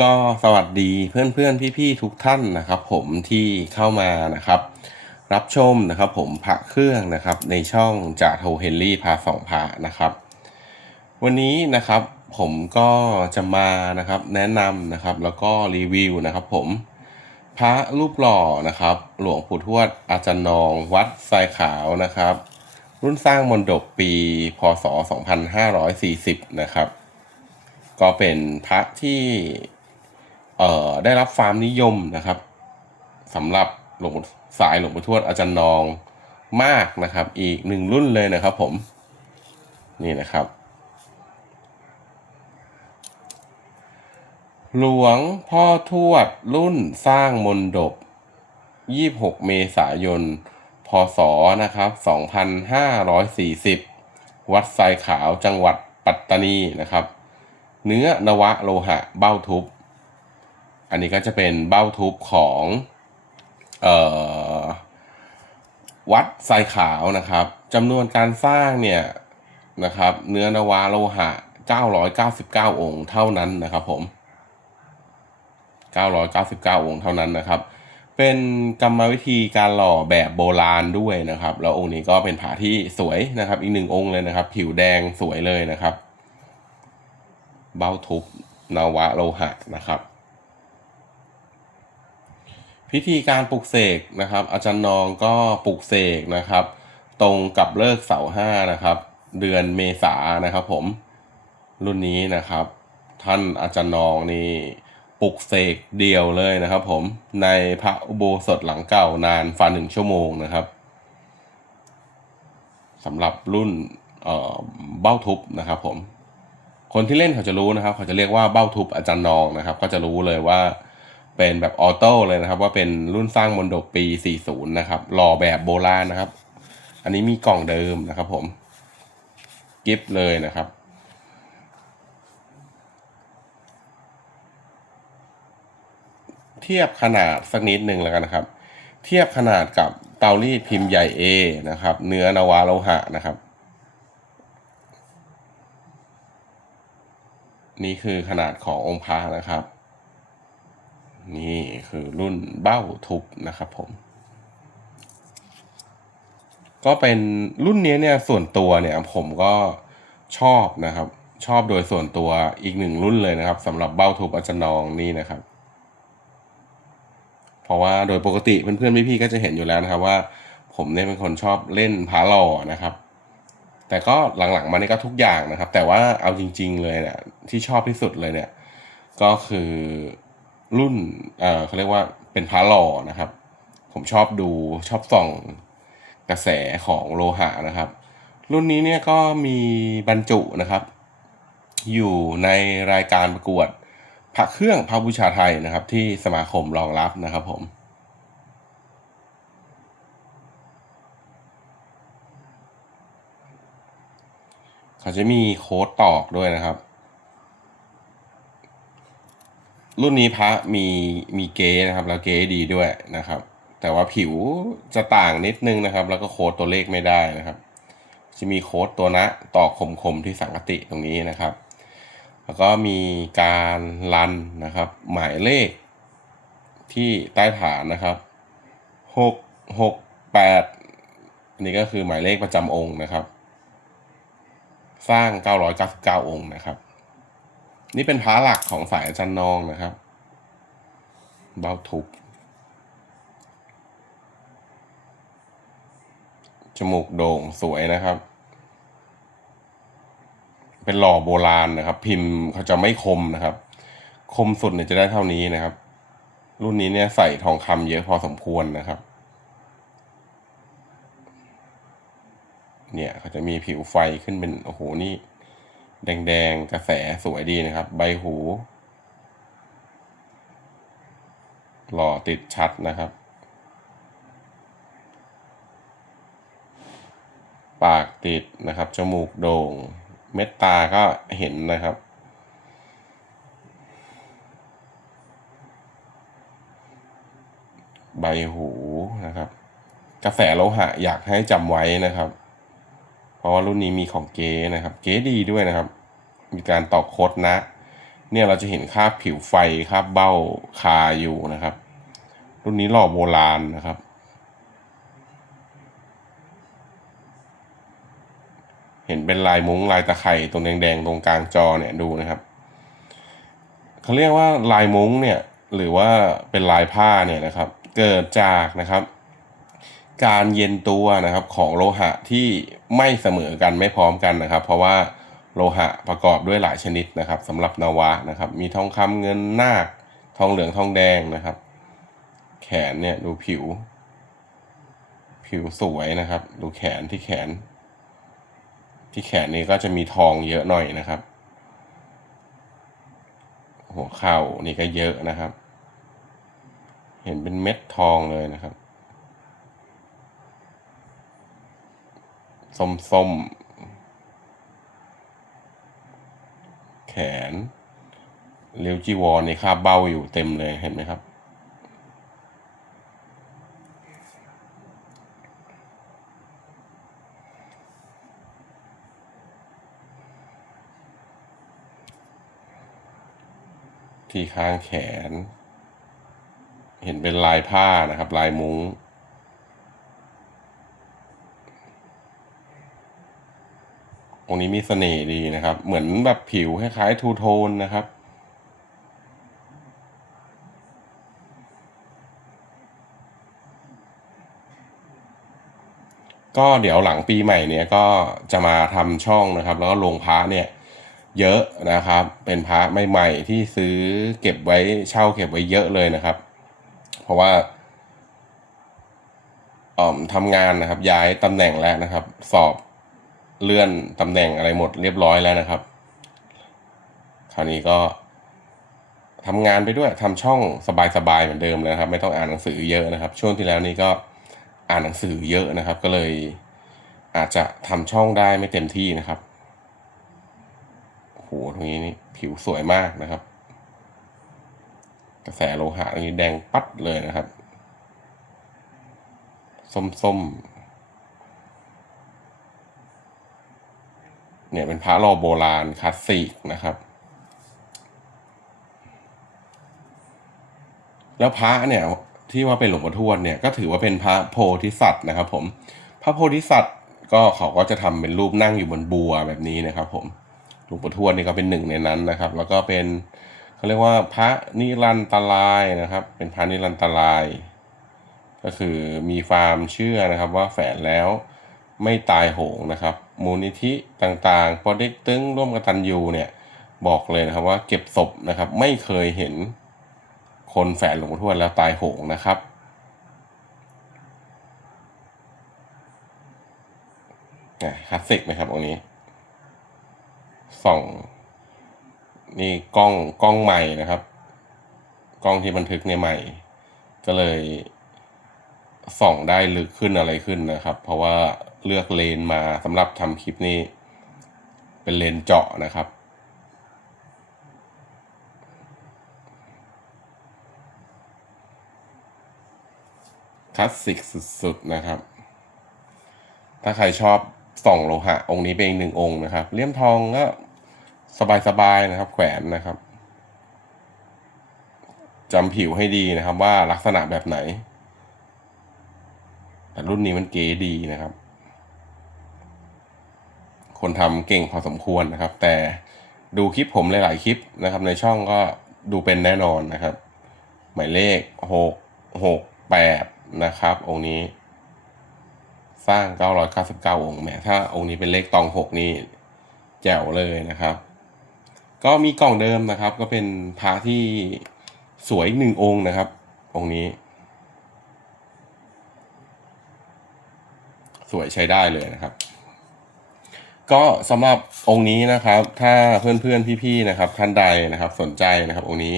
ก็สวัสดีเพื่อนเพื่อนพี่พี่ๆทุกท่านนะครับ ผมที่เข้ามานะครับ รับชมนะครับ ผมพระเครื่องนะครับ ในช่องจ่าโทเฮนรี่พาสองพระนะครับ วันนี้นะครับผมก็จะมานะครับแนะนำนะครับ แล้วก็รีวิวนะครับ ผมพระรูปหล่อนะครับ หลวงปู่ทวดอาจารย์นองวัดทรายขาวนะครับ รุ่นสร้างมนดบปีพศ 2540 นะครับ ก็เป็นพระที่ อ่อได้รับความนิยมนะครับสำหรับหลวงสายหลวงปู่ทวดอาจารย์นองมากนะครับ อีกหนึ่งรุ่นเลยนะครับผม นี่นะครับ หลวงพ่อทวดรุ่นสร้างมนดบ 26 เมษายน พศนะครับ 2540 วัดทรายขาวจังหวัดปัตตานีนะครับ เนื้อนวะโลหะเบ้าทุบ อันนี้ก็จะเป็นเบ้าทุบของออวัดทรายขาวนะครับจำนวนการสร้างเนี่ยนะครับเนื้อนวะโลหะ 999 องค์เท่านั้นนะครับผม 999 องค์เท่านั้นนะครับ เป็นกรรมวิธีการหล่อแบบโบราณด้วยนะครับ แล้วองค์นี้ก็เป็นผาที่สวยนะครับ อีกหนึ่งองค์เลยนะครับ ผิวแดงสวยเลยนะครับ เบ้าทุบนวะโลหะนะครับ พิธีการปลุกเสกนะครับ อาจารย์นองก็ปลุกเสกนะครับ ตรงกับเลิกเสาห้านะครับ เดือนเมษานะครับ ผมรุ่นนี้นะครับ ท่านอาจารย์นองนี่ปลุกเสกเดียวเลยนะครับ ผมในพระอุโบสถหลังเก่านานฝ่าหนึ่งชั่วโมงนะครับสำหรับรุ่นเเบ้าทุบนะครับ ผม คนที่เล่นเขาจะรู้นะครับ เขาจะเรียกว่าเบ้าทุบอาจารย์นองนะครับ ก็จะรู้เลยว่า เป็นแบบออโต้เลยนะครับ ว่าเป็นรุ่นสร้างมนดบปี 40 นะครับหล่อแบบโบราณนะครับ อันนี้มีกล่องเดิมนะครับผม กิฟต์เลยนะครับ เทียบขนาดสักนิดหนึ่งแล้วกันนะครับ เทียบขนาดกับเตารีดพิมพ์ใหญ่ A นะครับ เนื้อนวาโลหะนะครับนี่คือขนาดขององค์พระนะครับ นี่คือรุ่นเบ้าทุบนะครับผม ก็เป็นรุ่นนี้เนี่ยส่วนตัวเนี่ยผมก็ชอบนะครับ ชอบโดยส่วนตัวอีกหนึ่งรุ่นเลยนะครับสำหรับเบ้าทุบอาจารย์นองนี่นะครับ เพราะว่าโดยปกติเพื่อนๆพี่ๆก็จะเห็นอยู่แล้วนะครับว่า ผมเนี่ยเป็นคนชอบเล่นพาหล่อนะครับแต่ก็หลังๆมานี่ก็ทุกอย่างนะครับ แต่ว่าเอาจริง ๆ เลยเนี่ยที่ชอบที่สุดเลยเนี่ย ก็คือ รุ่นเออเขาเรียกว่าเป็นพาหล่อนะครับ ผมชอบดูชอบส่องกระแสของโลหะนะครับ รุ่นนี้เนี่ยก็มีบรรจุนะครับ อยู่ในรายการประกวดพระเครื่องพระบูชาไทยนะครับ ที่สมาคมรองรับนะครับผมเขาจะมีโค้ดตอกด้วยนะครับ รุ่นนี้พระมีมีเก๊นะครับ แล้วเก๊ดีด้วยนะครับ แต่ว่าผิวจะต่างนิดนึงนะครับ แล้วก็โค้ดตัวเลขไม่ได้นะครับ จะมีโค้ดตัวนะตอกคมๆที่สังกติตรงนี้นะครับ แล้วก็มีการรันนะครับ หมายเลขที่ใต้ฐานนะครับหกหกแปดนี่ก็คือหมายเลขประจำองค์นะครับ สร้าง 999 องค์นะครับ นี่เป็นพระหลักของสายอาจารย์นองนะครับ เบ้าทุบจมูกโด่งสวยนะครับ เป็นหล่อโบราณนะครับ พิมพ์เขาจะไม่คมนะครับ คมสุดเนี่ยจะได้เท่านี้นะครับ รุ่นนี้เนี่ยใส่ทองคำเยอะพอสมควรนะครับ เนี่ยเขาจะมีผิวไฟขึ้นเป็นโอ้โหนี่ แดงๆกระแสสวยดีนะครับ ใบหู หล่อติดชัดนะครับ ปากติดนะครับ จมูกโด่ง เม็ดตาก็เห็นนะครับ ใบหูนะครับ กระแสโลหะอยากให้จำไว้นะครับ เพราะว่ารุ่นนี้มีของเก๋นะครับ เก๋ดีด้วยนะครับ มีการตอกโคดนะ เนี่ยเราจะเห็นคราผิวไฟคราเบ้าคาอยู่นะครับ รุ่นนี้หล่อโบราณนะครับเห็นเป็นลายมุ้งลายตะไคร่ตรงแดงๆตรงกลางจอเนี่ยดูนะครับเขาเรียกว่าลายมุ้งเนี่ยหรือว่าเป็นลายผ้าเนี่ยนะครับ เกิดจากนะครับ การเย็นตัวนะครับของโลหะที่ไม่เสมอกันไม่พร้อมกันนะครับ เพราะว่าโลหะประกอบด้วยหลายชนิดนะครับสำหรับนาวะนะครับ มีทองคำเงินนาคทองเหลืองทองแดงนะครับ แขนเนี่ยดูผิว ผิวสวยนะครับ ดูแขนที่แขน ที่แขนนี้ก็จะมีทองเยอะหน่อยนะครับ หัวเข่านี่ก็เยอะนะครับ เห็นเป็นเม็ดทองเลยนะครับ ส้มส้มแขนเลี้ยวจีวรในคาบเบ้าอยู่เต็มเลยเห็นไหมครับ ที่ข้างแขน เห็นเป็นลายผ้านะครับ ลายมุง้ง องนี้มีเสน่ห์ดีนะครับ เหมือนแบบผิวคล้ายๆทูโทนนะครับ ก็เดี๋ยวหลังปีใหม่เนี่ยก็จะมาทำช่องนะครับ แล้วก็ลงพระเนี่ยเยอะนะครับ เป็นพระใหม่ๆที่ซื้อเก็บไว้เช่าเก็บไว้เยอะเลยนะครับ เพราะว่าอ่อมทำงานนะครับ ย้ายตำแหน่งแล้วนะครับ สอบ เลื่อนตำแหน่งอะไรหมดเรียบร้อยแล้วนะครับ คราวนี้ก็ทำงานไปด้วยทำช่องสบายๆเหมือนเดิมเลยนะครับ ไม่ต้องอ่านหนังสือเยอะนะครับ ช่วงที่แล้วนี้ก็อ่านหนังสือเยอะนะครับ ก็เลยอาจจะทำช่องได้ไม่เต็มที่นะครับโอ้โหตรงนี้นี่ผิวสวยมากนะครับ กระแสโลหะตรงนี้แดงปัดเลยนะครับ ส้มๆ เนี่ยเป็นพระรอโบราณคลาสสิกนะครับ แล้วพระเนี่ยที่ว่าเป็นหลวงพ่อทวดเนี่ยก็ถือว่าเป็นพระโพธิสัตว์นะครับ ผม พระโพธิสัตว์ก็เขาก็จะทำเป็นรูปนั่งอยู่บนบัวแบบนี้นะครับ ผมหลวงปู่ทวดนี่ก็เป็นหนึ่งในนั้นนะครับ แล้วก็เป็นเขาเรียกว่าพระนิรันตรายนะครับ เป็นพระนิรันตราย ก็คือมีความเชื่อนะครับ ว่าแฝนแล้ว ไม่ตายโหงนะครับ มูลนิธิต่างๆปอเด็กตึงร่วมกับตันยูเนี่ยบอกเลยนะครับว่าเก็บศพนะครับ ไม่เคยเห็นคนแฝนหลวงพ่อทวดแล้วตายโหงนะครับ คลาสสิกไหมครับองนี้ส่องนี่กล้องกล้องใหม่นะครับ กล้องที่บันทึกเนี่ยใหม่ ก็เลย ส่องได้ลึกขึ้นอะไรขึ้นนะครับ เพราะว่าเลือกเลนมาสำหรับทำคลิปนี้ เป็นเลนเจาะนะครับ คลาสสิกสุดๆนะครับ ถ้าใครชอบส่องโลหะ องค์นี้เป็นอีกหนึ่งองค์นะครับเลี่ยมทองก็สบายๆนะครับ แขวนนะครับจำผิวให้ดีนะครับว่าลักษณะแบบไหน แต่รุ่นนี้มันเก๋ดีนะครับ คนทำเก่งพอสมควรนะครับ แต่ดูคลิปผมหลาย ๆ คลิปนะครับ ในช่องก็ดูเป็นแน่นอนนะครับ หมายเลขหกหกแปดนะครับ องค์นี้ สร้าง 999 องค์แหมถ้าองค์นี้เป็นเลขตองหกนี่แจ๋วเลยนะครับ ก็มีกล่องเดิมนะครับ ก็เป็นพระที่สวยหนึ่งองค์นะครับ องค์นี้ สวยใช้ได้เลยนะครับ ก็สำหรับองค์นี้นะครับ ถ้าเพื่อนๆพี่ๆนะครับท่านใดนะครับ สนใจนะครับองค์นี้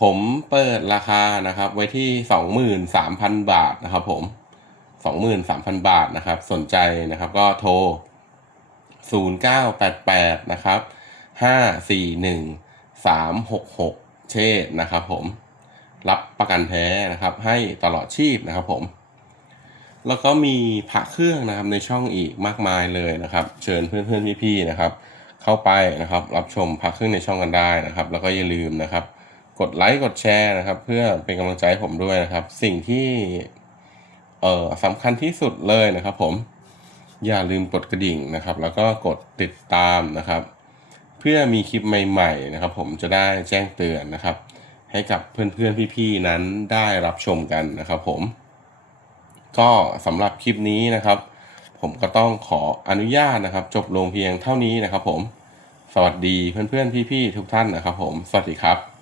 ผมเปิดราคานะครับ ไว้ที่สองหมื่นสามพันบาทนะครับ ผมสองหมื่นสามพันบาทนะครับ สนใจนะครับ ก็โทรศูนย์เก้าแปดแปดนะครับห้าสี่หนึ่งสามหกหกเชษนะครับ ผมรับประกันแท้นะครับ ให้ตลอดชีพนะครับผม แล้วก็มีพระเครื่องนะครับในช่องอีกมากมายเลยนะครับ เชิญเพื่อนๆพี่ๆนะครับ เข้าไปนะครับ รับชมพักครึ่องในช่องกันได้นะครับ แล้วก็อย่าลืมนะครับ กดไลค์กดแชร์นะครับ เพื่อเป็นกำลังใจให้ผมด้วยนะครับ สิ่งที่เอ่อสำคัญที่สุดเลยนะครับผมอย่าลืมกดกระดิ่งนะครับ แล้วก็กดติดตามนะครับ เพื่อมีคลิปใหม่ๆนะครับ ผมจะได้แจ้งเตือนนะครับ ให้กับเพื่อนๆพี่ๆนั้นได้รับชมกันนะครับผม ก็สำหรับคลิปนี้นะครับ ผมก็ต้องขออนุญาตนะครับ จบลงเพียงเท่านี้นะครับผม สวัสดีเพื่อนๆพี่ๆทุกท่านนะครับผม สวัสดีครับ